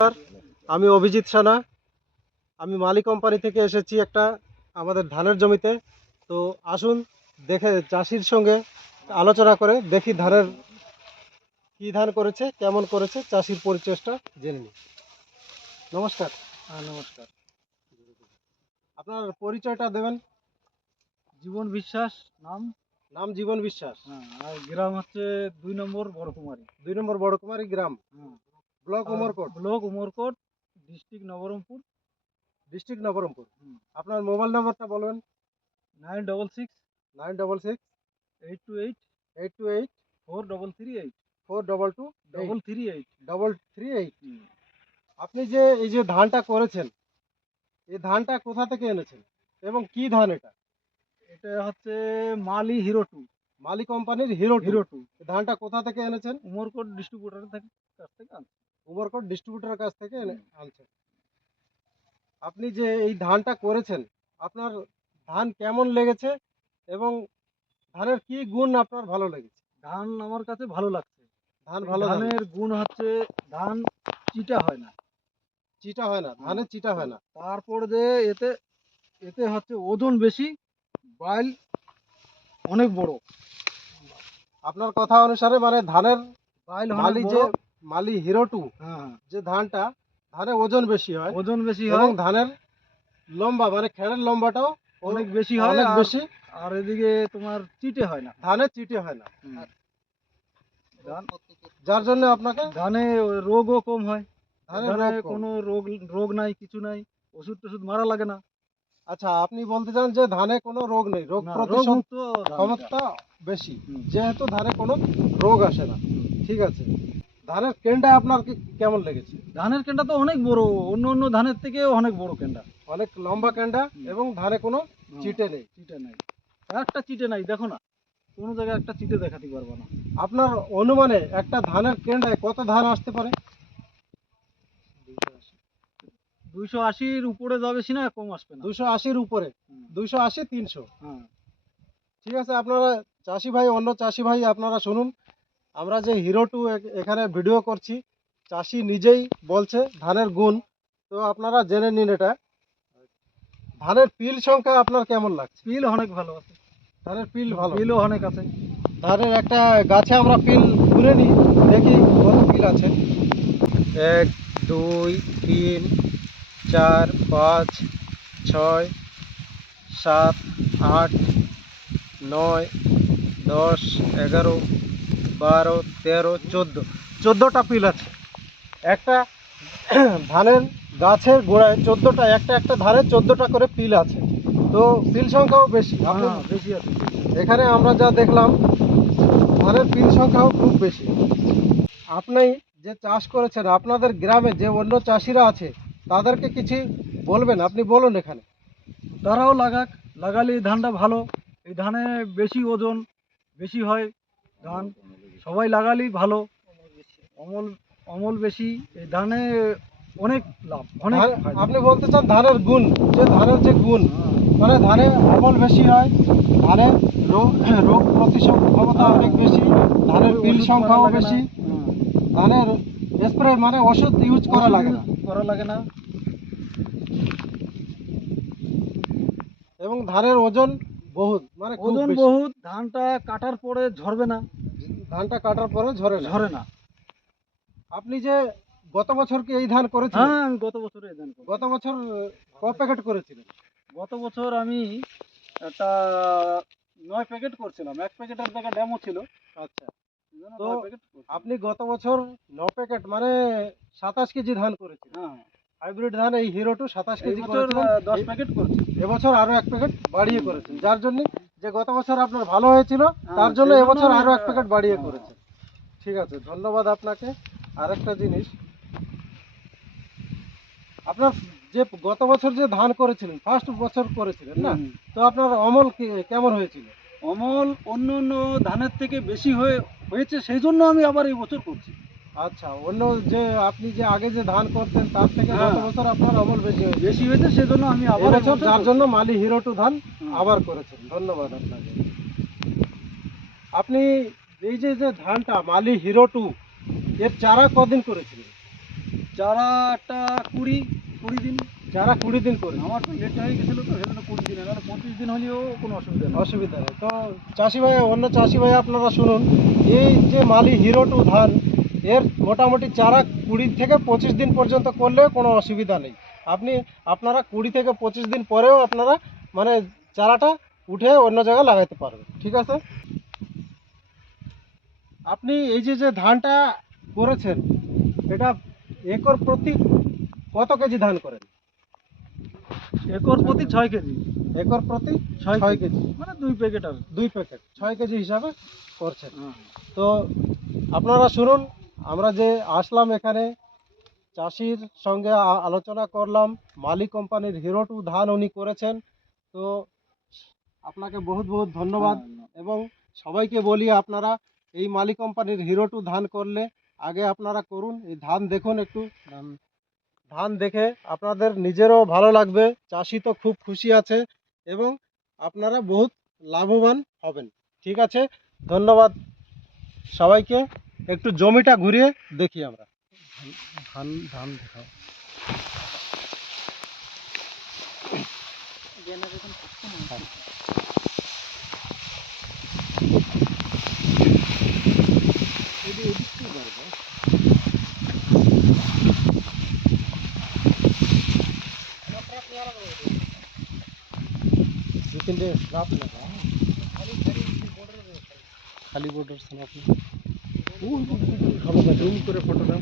নমস্কার, আমি অভিজিৎ সানা। আমি মালি কোম্পানি থেকে এসেছি একটা আমাদের ধানের জমিতে। তো আসুন দেখে চাষির সঙ্গে আলোচনা করে দেখি ধানের কী ধান করেছে, কেমন করেছে, চাষির পরিচয়টা জেনে নিই। নমস্কার। নমস্কার। আপনার পরিচয়টা দেবেন। জীবন বিশ্বাস নাম। নাম জীবন বিশ্বাস। আর গ্রাম হচ্ছে 2 নম্বর বড়কুমারী। 2 নম্বর বড়কুমারী গ্রাম, ব্লক আর Umerkote, block Umerkote, district Nabarangpur. District Nabarangpur. আপনার মোবাইল নাম্বারটা বলবেন। 966 966 828 828 4338 422 338। 338। আপনি যে এই যে ধানটা করেছেন, এই ধানটা কোথা থেকে এনেছেন এবং কি ধান এটা? এটা হচ্ছে মালি হিরো 2। মালি কোম্পানির হিরো হিরো 2 এই ধানটা কোথা থেকে এনেছেন? উমরকোট ডিস্ট্রিবিউটরের কাছ থেকে আনছি। উমরকোট ডিস্ট্রিবিউটরের কাছ থেকে আনছেন। আপনি যে এই ধানটা করেছেন, আপনার ধান কেমন লেগেছে এবং ধানের কি গুণ আপনার ভালো লেগেছে? ধান আমার কাছে ভালো লাগছে। ধান ভালো ধানের গুণ হচ্ছে ধান চিটা হয় না। চিটা হয় না, ধানের চিটা হয় না। তারপর যে এতে এতে হচ্ছে ওজন বেশি, বাইল অনেক বড়। আপনার কথা অনুসারে মানে ধানের বাইল মালি অনেক যে বড়। মালি হিরো 2 হ্যাঁ, যে ধানটা, ধানের ওজন বেশি হয় ওজন বেশি এবং হয়, ধানের লম্বা মানে খেড়ের লম্বাটাও অনেক বেশি হয়, অনেক আর বেশি। আর এদিকে তোমার চিটে হয় না। ধানের চিটে হয় না, ধান যার জন্য আপনাকে ধানে রোগও কম হয়। ধানের ধানে রোগ কম। কোনো রোগ নাই, কিছু নাই, ওষুধ টষুধ মারা লাগে না। আচ্ছা, আপনি বলতে চান যে ধানে কোনো রোগ নেই, রোগ না, রোগ প্রতিশোধ মুক্ত ধান এটা। ক্ষমতা বেশি, হুম। যেহেতু ধানে কোনো রোগ আসে না। ঠিক আছে, ধানের কেন্ডা আপনার কেমন লেগেছে? ধানের কেন্ডা তো অনেক বড়, অন্য অন্য ধানের থেকে অনেক বড় কেন্ডা। অনেক লম্বা কেন্ডা এবং ধানে কোনো চিটে নেই। চিটে নাই, একটা চিটে নাই, দেখো না, কোনো জায়গায় একটা চিটে দেখাতে পারবো না। আপনার অনুমানে একটা ধানের কেন্ডায় কত ধান আসতে পারে? 280-র উপরে যাবে না, কম আসবে না। 280-র উপরে, 280 300। হ্যাঁ। ঠিক আছে, আপনারা চাষি ভাই, অন্য চাষি ভাই আপনারা শুনুন, আমরা যে হিরো 2 এখানে ভিডিও করছি, চাষি নিজেই বলছে ধানের গুণ। তো আপনারা জেনে নিন এটা। ধানের পিল সংখ্যা আপনার কেমন লাগছে? পিল অনেক ভালো আছে। ধানের পিল ভালো, পিলও অনেক আছে। ধানের একটা গাছে আমরা পিল ঘুরে নিই, দেখি কত পিল আছে। 1 2 3 4 5 6 7 8 9 10 11 12 13 14, 14টা পিল আছে একটা ধানের গাছের গোড়ায়। 14টা, একটা একটা ধারে 14টা করে পিল আছে। তো পিল সংখ্যাও বেশি। আপনি বেশি আছে। এখানে আমরা যা দেখলাম, ধানের পিল সংখ্যাও খুব বেশি। আপনি যে চাষ করেছেন, আপনাদের গ্রামে যে অন্য চাষিরা আছে তাদেরকে কিছু বলবেন? আপনি বলুন এখানে। তারাও লাগালে এই ধানটা ভালো। এই ধানে বেশি ওজন, বেশি হয় ধান। সবাই লাগালেই ভালো। অমল অমল বেশি এই ধানে, অনেক লাভ, অনেক ফায়দা। আপনি বলতে চান ধানের গুণ, যে ধানের যে গুণ, মানে ধানে অমল বেশি হয়, ধানের রোগ প্রতিশোধ ক্ষমতা অনেক বেশি, ধানের পিল সংখ্যাও বেশি, ধানের স্প্রে মানে ওষুধ ইউজ করা লাগে না, এবং ধানের ওজন বহুত, মানে খুব ওজন বেশি। বহুত। ধানটা কাটার পরে ঝরবে না, ধানটা কাটার পরে ঝরে না। আপনি যে গত বছর কি এই ধান করেছিলেন? হ্যাঁ, আমি গত বছর এই ধান করেছি। গত বছর ক প্যাকেট করেছিলেন? গত বছর আমি একটা 9 প্যাকেট করছিলাম। 1 প্যাকেটের জায়গায় ডেমো ছিল। আচ্ছা, সেজন্য তো 9 প্যাকেট করছিলাম। আপনি গত বছর 9 প্যাকেট মানে 27 কেজি ধান করেছিলেন। হ্যাঁ, হাইব্রিড ধান এই হিরো 2 27 এই কেজি বছর করেছিলেন। 10 প্যাকেট করছি। এবছর আরো 1 প্যাকেট বাড়িয়ে করেছেন, যার জন্য যে গত বছর আপনার ভালো হয়েছিল, হ্যাঁ, তার জন্য সেই জন্য এবছর আমি আরো 1 প্যাকেট বাড়িয়ে হ্যাঁ। করেছেন। ঠিক আছে, ধন্যবাদ আপনাকে। আরেকটা জিনিস, আপনার যে গত বছর যে ধান করেছিলেন, ফার্স্ট বছর করেছিলেন না, তো আপনার অমল কেমন হয়েছিল? অমল অন্য অন্য ধানের থেকে বেশি হয়েছে, সেই জন্য আমি আবার এই বছর করছি। আচ্ছা, অন্য যে আপনি যে আগে যে ধান করতেন তার থেকে গত হ্যাঁ, বছর আপনার অমল বেশি বেশি হয়েছে, সেজন্য আমি আবার এই এবছর, বছর যার করছি। জন্য মালি হিরো 2 ধান হুম। আবার করেছেন। ধন্যবাদ আপনাকে। আপনি এই যে যে ধানটা মালি হিরো 2 এর চারা কদিন করেছিলেন? চারাটা 20 দিন। যারা 20 দিন করে আমার তো লেট হয়ে গেছিলো তো সেজন্য 20 দিন, নাহলে 25 দিন হলেও কোনো অসুবিধা নেই। অসুবিধা নেই। তো চাষি ভাই, অন্য চাষি ভাই আপনারা শুনুন, এই যে মালি হিরো টু ধান, এর মোটামুটি চারা 20 থেকে 25 দিন পর্যন্ত করলেও কোনো অসুবিধা নেই। আপনারা 20 থেকে 25 দিন পরেও আপনারা মানে চারাটা উঠে অন্য জায়গায় লাগাইতে পারবেন, ঠিক আছে। আপনি এই যে ধানটা করেছেন, এটা একর প্রতি কত কেজি ধান করেন? একর প্রতি 6 কেজি। একর প্রতি 6 6 কেজি, মানে 2 প্যাকেট হবে। 2 প্যাকেট 6 কেজি হিসাবে করছেন। হ্যাঁ। তো আপনারা শুনুন, আমরা যে আসলাম এখানে চাষির সঙ্গে আলোচনা করলাম, মালি কোম্পানির হিরো টু ধান উনি করেছেন। তো আপনাকে বহুত বহুত ধন্যবাদ। এবং সবাইকে বলি, আপনারা এই মালি কোম্পানির হিরো টু ধান করলে আগে আপনারা করুন, এই ধান দেখুন, একটু ধান দেখে আপনাদের নিজেরও ভালো লাগবে, চাষি তো খুব খুশি আছে এবং আপনারা বহুত লাভবান হবেন, ঠিক আছে। ধন্যবাদ সবাইকে। একটু জমিটা ঘুরিয়ে দেখি আমরা। ধান ধান দেখাও। दो तीन डे स्नैप लगा खाली बॉर्डर स्नैप में। जूम करे फोटो दाও।